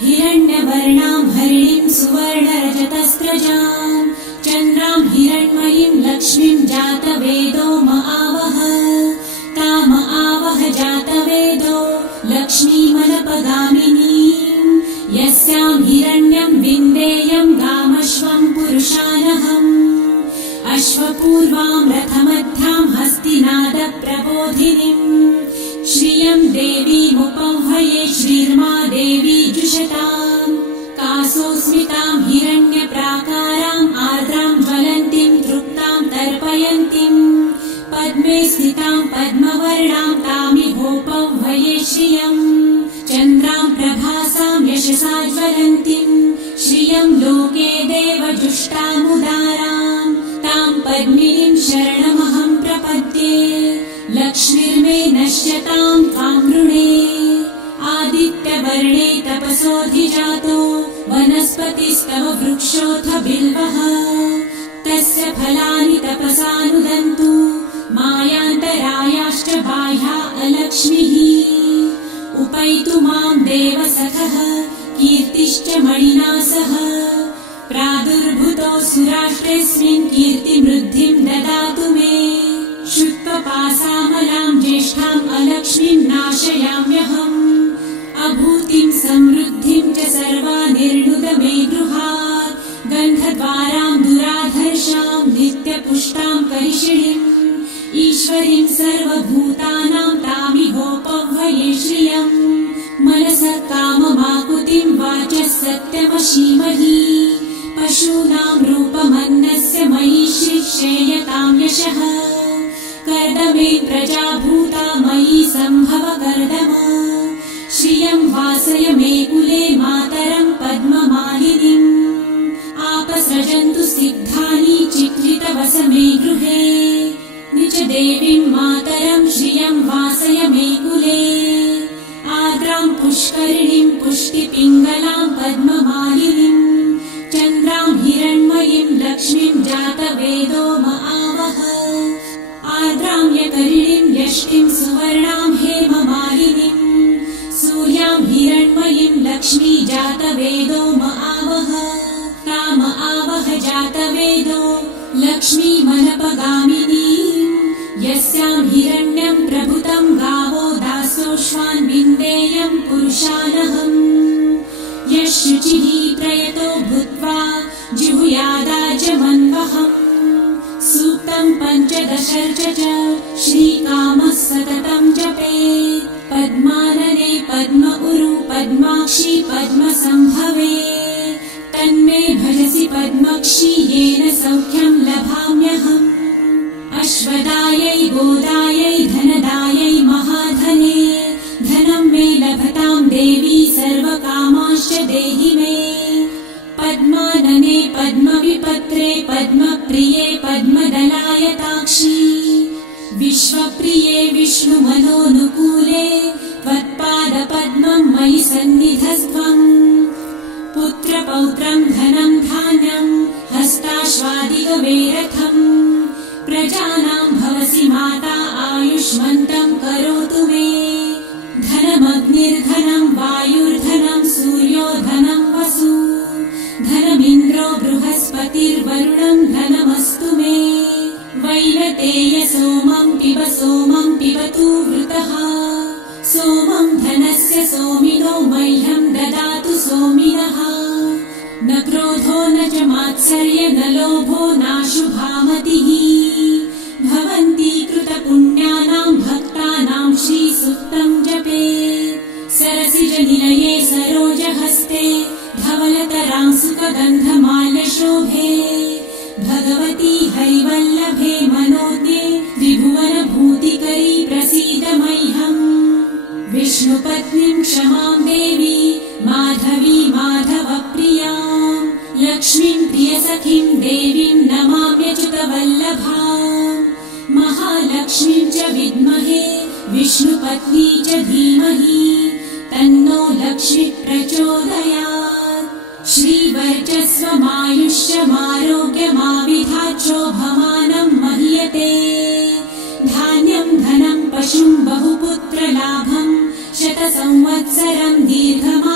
हिरण्यवर्णां हरिणीं सुवर्णरजतस्रजां चन्द्रां हिरण्मयीं लक्ष्मीं जातवेदो महावह ताम आवह जातवेदो लक्ष्मीमनपगामिनीं यस्यां हिरण्यं विन्देयं गामश्वं पुरुषानहम् अश्वपूर्वां रथमध्यां हस्तिनादप्रबोधिनीं श्रियं देवीमुपह्वये श्रीर्मा देवी जुषताम् कासोऽस्मितां हिरण्यप्राकाराम् आर्द्रां ज्वलन्तीं तृप्तां तर्पयन्तीं पद्मे स्थितां पद्मवर्णां तामिहोपह्वये श्रियम् चन्द्रां प्रभासां यशसा ज्वलन्तीं श्रियं लोके देवजुष्टामुदारां तां पद्मिनीं शरणमहं प्रपद्ये लक्ष्मीर्मे नश्यतां त्वां वृणे आदित्यवर्णे तपसोऽधिजातो वनस्पतिस्तव वृक्षोऽथ बिल्वः तस्य फलानि तपसानुदन्तु मायान्तरायाश्च बाह्या अलक्ष्मीः उपैतु मां देवसखः कीर्तिश्च मणिना सह प्रादुर्भूतो सुराष्ट्रेऽस्मिन् कीर्तिमृद्धिं ददातु मे शुत्वपासामलां ज्येष्ठाम् अलक्ष्मीं नाशयाम्यहम् अभूतिं समृद्धिं च सर्वानिर्णुद मे गृहात् गन्धद्वारां दुराधर्षां नित्यपुष्टां करिषिणीम् ईश्वरीं सर्वभूतानां तामिहोपह्वये श्रियम् मनसः काममाकुतिं वाचः सत्यमशीमहि पशूनां रूपमन्नस्य मयि श्रेयतां यशः कर्दमे प्रजाभूता मयि सम्भव कर्दम श्रियं वासय मे कुले मातरं पद्ममालिनीम् आपसृजन्तु सिद्धानि चित्रितवस मे गृहे निज देवीं मातरं श्रियं वासय मे कुले आर्द्रां पुष्करिणीं पुष्टिपिङ्गलां पद्ममालिनीं चन्द्रां हिरण्मयीं लक्ष्मीं जातवेदो महावह आर्द्रां यकरिणीं यष्टिं सुवर्णां हेममालिनीं सूर्यां हिरण्मयीं लक्ष्मी जातवेदो महावह ताम आवह जातवेदो लक्ष्मीमनपगामिनीं यस्यां हिरण्यं प्रभुतं गावो दासोऽश्वान् विन्देयं पुरुषानहम् यः शुचिः प्रयतो भूत्वा जिहुयादाजमन्वहम् सूक्तं पञ्चदशर्च च श्रीकामः सततं जपेत् पद्मानने पद्म उरु पद्माक्षी पद्मसम्भवे तन्मे भजसि पद्मक्षी येन सौख्यं लभाम्यहम् अश्वदायै गोदायै धनदायै महाधने धनं मे लभतां देवी सर्वकामांश्च देहि मे पद्मानने पद्मविपत्रे पद्मप्रिये पद्मदलायताक्षी विश्वप्रिये विष्णुमनोनुकूले त्वत्पादपद्मं मयि सन्निधस्त्वम् पुत्रपौत्रं धनं धान्यं हस्ताश्वादिगवेरथम् प्रजानां भवसि माता आयुष्मन्तं करोतु मे धनमग्निर्धनं वायुर्धनं सूर्यो धनं वसु धनमिन्द्रो बृहस्पतिर्वरुणं धनमस्तु मे वैनतेय सोमं पिबतु वृतः सोमं धनस्य सोमिनो मह्यं ददातु सोमिनः न क्रोधो न च मात्सर्य न लोभो नाशुभामतिः भवन्ति कृतपुण्यानां भक्तानां श्रीसूक्तं जपेत् सरसिजनिलये सरोजहस्ते धवलतरां सुखगन्धमाल्यशोभे भगवती हरिवल्लभे मनोज्ञे त्रिभुवनभूतिकरी प्रसीद मह्यम् विष्णुपत्नीं क्षमां देवी माधवी माधवप्रियां लक्ष्मीं प्रियसखीं देवीं नमाम्यच्युतवल्लभाम् महालक्ष्मीं च विद्महे विष्णुपत्नी च धीमहि तन्नो लक्ष्मी प्रचोदयात् श्रीवर्चस्वमायुष्यमारोग्यमाविधाच्छोभमानं मह्यते बहुपुत्रलाभं शतसंवत्सरं दीर्घमायुः